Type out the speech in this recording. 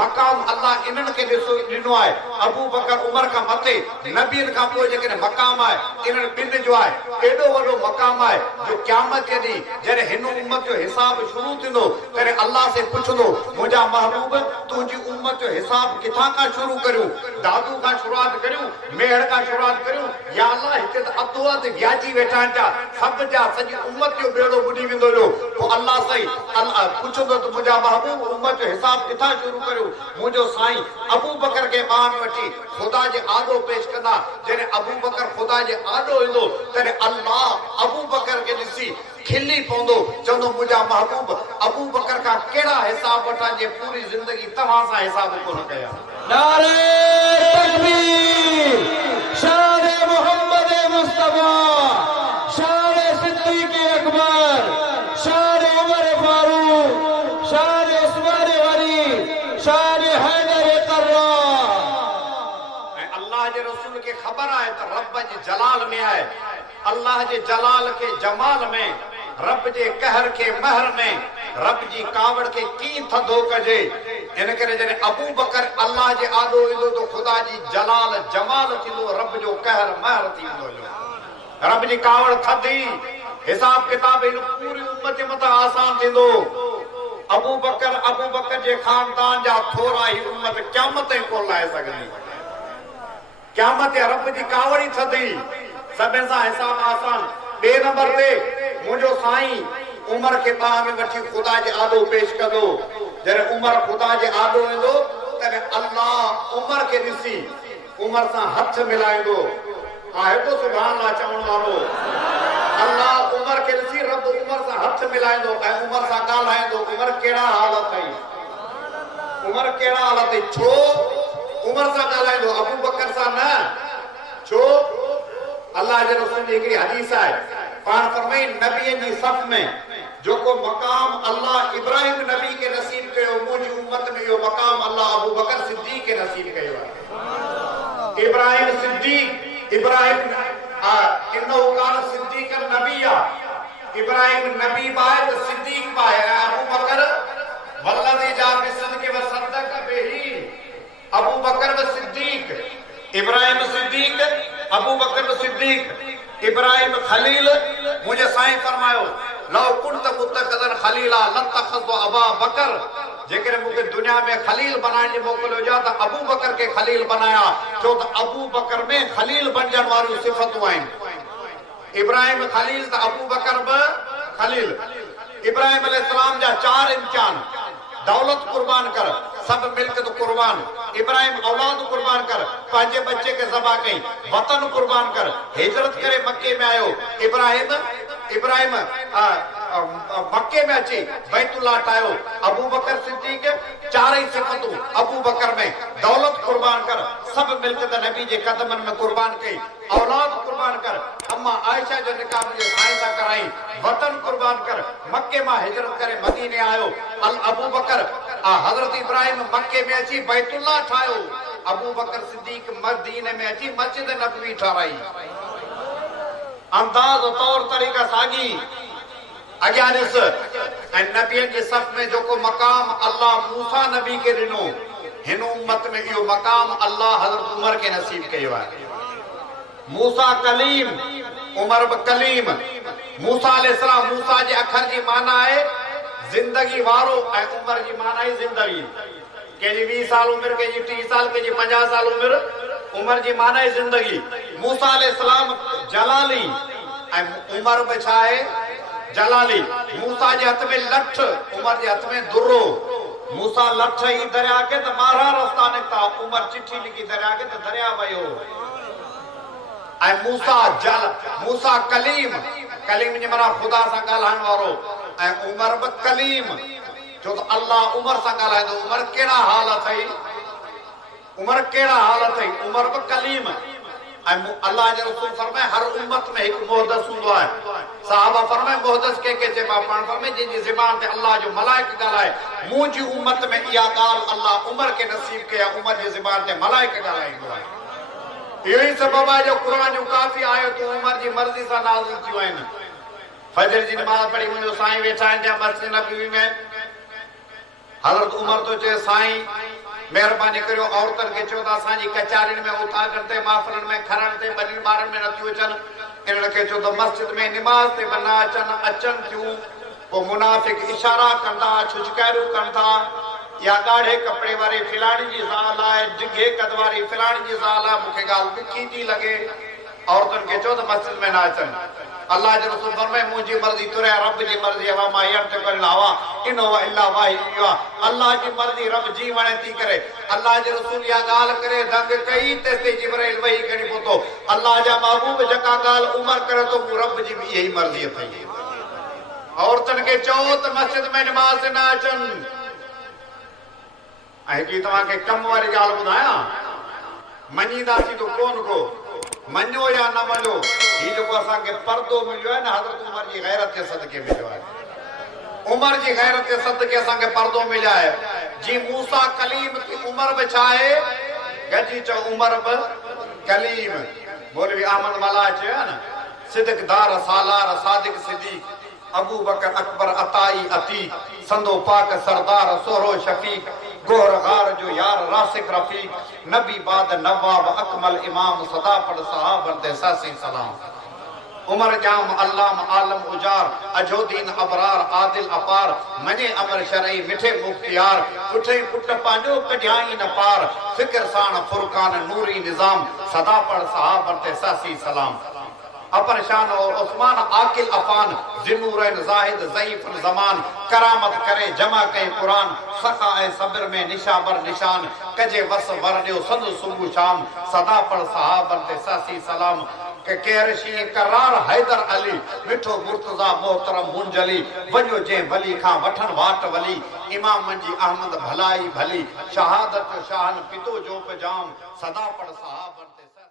मकाम अल्लाह इन्हनि खे ॾिनो आहे अबू बकर उमर खां मथे नबियनि खां पोइ जेकॾहिं मकाम आहे इन्हनि ॿिनि जो आहे एॾो वॾो मकाम आहे जो क़यामत जे ॾींहुं जॾहिं हिन उम्मत जो हिसाब शुरू थींदो तॾहिं अल्लाह से पुछंदो मुंहिंजा महबूब तुंहिंजी उम्मत जो हिसाब किथां खां शुरू करियूं दादू खां शुरूआत करियूं मेहर खां शुरूआत करियूं या अल्लाह हिते त अधो अधु व्याजी वेठा आहिनि जा सभु जा सॼी उम्मत जो बेड़ो ॿुॾी वेंदो हुयो पोइ अल्लाह साईं अल्लाह पुछंदो त मुंहिंजा महबूब उम्मत जो हिसाब किथां शुरू करियूं मुंहिंजो साईं अबू बकर खे ॿान वठी ख़ुदा जे आॾो पेश कंदा जॾहिं अबू बकर ख़ुदा जे आॾो ईंदो तॾहिं अल्लाह अबू बकर खे ॾिसी खिली पवंदो चवंदो मुंहिंजा महबूब अबू बकर खां कहिड़ा हिसाब वठां जे पूरी ज़िंदगी तव्हां सां हिसाब कोन कया नारे तकबीर शान मोहम्मद मुस्तफा शान सिद्दीक अकबर शान उमर फारूक शान उस्मान गनी शान हैदर कर्रार अल्लाह जे रसूल खे ख़बर आहे त रब जे जलाल में आहे अल्लाह जे जलाल के जमाल में रब जे कहर के महर में रब जी कावड़ के की थधो कजे इन करे जने अबू बकर अल्लाह जे आदो इंदो तो खुदा जी जलाल जमाल थींदो रब जो कहर महर थींदो रब जी कावड़ थधी हिसाब किताब इन पूरी उम्मत जे मथा आसान थींदो अबू बकर जे खानदान जा थोरा ही उम्मत क़यामत को लाए सघंदी क़यामत रब जी कावड़ी थधी सभिनि सां हिसाब आसान ॿिए नंबर ते मुंहिंजो साईं उमर खे बाह में वठी ख़ुदा जे आॾो पेश कंदो जॾहिं उमर ख़ुदा जे आॾो ईंदो तॾहिं अल्लाह उमर खे ॾिसी उमर सां हथ मिलाईंदो आहे तो सुभान अल्लाह चवण वारो अल्लाह उमर खे ॾिसी रब उमर सां हथ मिलाईंदो ऐं उमर सां ॻाल्हाईंदो उमर कहिड़ा हाल अथई उमर कहिड़ा हाल अथई छो उमर सां ॻाल्हाईंदो अबू बकर सां न छो अल्लाह जे रसूल जी हिकिड़ी हदीस आहे पाण फरमाई नबीअ जी सफ़ में जो को मकाम अल्लाह इब्राहिम नबी के नसीब कयो मुंहिंजी उम्मत में इहो मकाम अल्लाह अबू बकर सिद्दीक के नसीब कयो आहे इब्राहिम सिद्दीक इब्राहिम इन्नहु कान सिद्दीकन नबिया इब्राहिम नबी बाय त सिद्दीक बाय अबू बकर वल्लज़ी जा बिसदक़ व सद्दक़ बिही अबू बकर व सिद्दीक इब्राहिम सिद्दीक अबू बकर सिद्दीक इब्राहिम खलील मुझे साईं फरमायो लौ कुंत मुत्तखज़न खलीला लत्तखज़ अबा बकर जेकर मुझे दुनिया में खलील बनाने जी मोकल हुजा त अबू बकर के खलील बनाया छो त अबू बकर में खलील बनजण वारियूं सिफ़तूं आहिनि इब्राहिम खलील त अबू बकर बि खलील इब्राहिम अलैहिस्सलाम जा 4 इम्तिहान दौलत कुर्बान कर सब मिल्कत कुर्बान इब्राहिम औलाद कुर्बान कर पंहिंजे बच्चे के ज़बा कई वतन कुर्बान कर हिजरत करे मक्के में आयो इब्राहिम मक्के में अची बैतुल्लाह ठाहियो अबू बकर सिद्दीक 4 ही सिफ़तूं अबू बकर में दौलत कुर्बान कर सब मिल्कत नबी जे कदमन में कुर्बान कई औलाद कुर्बान कर अम्मा आयशा जो निकाह मुझे साईं सां कराई वतन कुर्बान कर मक्के में हिजरत करे मदीने आयो अल अबू बकर हजरत इब्राहिम मक्के में अची बैतुल्लाह ठाहियो अबू बकर सिद्दीक मदीने में अची मस्जिद नबवी ठाराई अंदाज तौर तरीका सागी अॻियां ॾिस ऐं नबियनि जे सफ़ में जेको मक़ाम अल्लाह मूसा नबी के ॾिनो हिन उम्मत में इहो मक़ाम अल्लाह हज़रत उमर के नसीब कयो आहे मूसा कलीम उमर बि कलीम मूसा अलैहिस्सलाम मूसा जे अखर जी माना आहे जिंदगी वारो ऐं उमर जी माना आहे जिंदगी कंहिंजी 20 साल उमिरि कंहिंजी 30 साल कंहिंजी 50 साल उमिरि उमर जी माना आहे जिंदगी मूसा अलैहिस्सलाम जलाली ऐं उमर बि छा आहे जलाली मूसा जे हथ में लठ उमर जे हथ में दुर्रो मूसा लठ ही दरिया के त 12 रस्ता निकता उमर चिट्ठी लिखी दरिया के त दरिया वयो ऐं मूसा कलीम जे माना ख़ुदा सां ॻाल्हाइण वारो ऐं उमर बि कलीम छो त अल्लाह उमर सां ॻाल्हाईंदो उमर कहिड़ा हाल अथई उमर बि कलीम ऐं अल्लाह जे रसूल फरमाए हर उम्मत में हिकु मुहदस हूंदो आहे सहाबा फरमाए मुहदस के चइबो आहे पाण फरमाए जंहिंजी ज़बान ते अल्लाह जो मलाइक ॻाल्हाए मुंहिंजी उम्मत में इहा ॻाल्हि अल्लाह उमर खे नसीब कया उमर जी ज़बान ते मलाइक ॻाल्हाईंदो आहे इहो ई सबब आहे जो क़ुरान जो काफ़ी आयो तूं उमर जी मर्ज़ी सां नाज़िल थियूं आहिनि फजर जी नमाज़ पढ़ी मुंहिंजो साईं वेठा आहिनि मस्जिद नबवी में हज़रत उमर तो चए साईं मेहरबानी करियो औरतन के चो ता असांजी कचारिन में उतारन ते महफिलन में खरण ते बनी बारन में नथियो अचन इन्हनि खे चो त मस्जिद में निमाज ते बना अचन थियूं पोइ मुनाफ़िक इशारा कंदा छुछकारियूं कनि था या ॻाढ़े कपिड़े वारी फिलाणी जी ज़ाल आहे डिघे कद वारी फिलाणी जी ज़ाल आहे मूंखे ॻाल्हि ॾुखी थी लॻे औरतुनि खे चओ त मस्जिद में न अचनि अल्लाह जे रसूल फरमाए मुंहिंजी मर्ज़ी तुरे रब जी मर्ज़ी हवा मां यंतिक़ु अनिल हवा इन हुवा इल्ला वाही अल्लाह जी मर्ज़ी रब जी वणे थी करे अल्लाह जे रसूल इहा ॻाल्हि करे दंग कई तेसिताईं जिब्राइल वही खणी पहुतो अल्लाह जा महबूब जेका ॻाल्हि उमर करे थो मूं रब जी बि इहा ई मर्ज़ी अथई औरतुनि खे चओ त मस्जिद में नमाज़ न अचनि ऐं हिकिड़ी तव्हांखे कम वारी ॻाल्हि ॿुधायां मञीदासीं तो कोन को मञो या न मञो हीउ जेको असांखे पर्दो मिलियो आहे न हज़रत उमर जी गैरत जे सदके मिलियो आहे उमर जी गैरत जे सदके असांखे पर्दो मिलियो आहे जी मूसा कलीम की उमर बि छा आहे गॾिजी चओ उमर बि कलीम मौलवी अहमद मला चयो न सिदकदार सालार सादिक सिद्दीक अबू बकर अकबर अताई अतीक संदो पाक सरदार सोहरो शफीक गोहरगार जो यार रासिक रफीक नबी बाद नवाब अकमल इमाम सदा पढ़ सहाबन ते सासी सलाम उमर जाम अल्लाम आलम उजार अजोदीन अबरार आदिल अपार मने अमर शरई मिठे मुख्तियार पुठे पुट पांजो कढियाई न पार फिक्र साण फुरकान नूरी निजाम सदा पढ़ सहाबन ते सासी सलाम अपर शान और उस्मान आकिल अफान जिनूरन जाहिद ज़ईफ ज़मान करामत करे जमा कई कुरान सखा ए सब्र में निशाबर निशान कजे वस वरदियो संद सुबह शाम सदा पढ़ सहाबन ते सासी सलाम के केरशी करार हैदर अली मिठो मुर्तजा मोहतरम मुंजली वजो जे वली खां वठन वाट वली इमाम मंजी अहमद भलाई भली शहादत शाहन पितो जो जाम सदा पढ़ सहाबन ते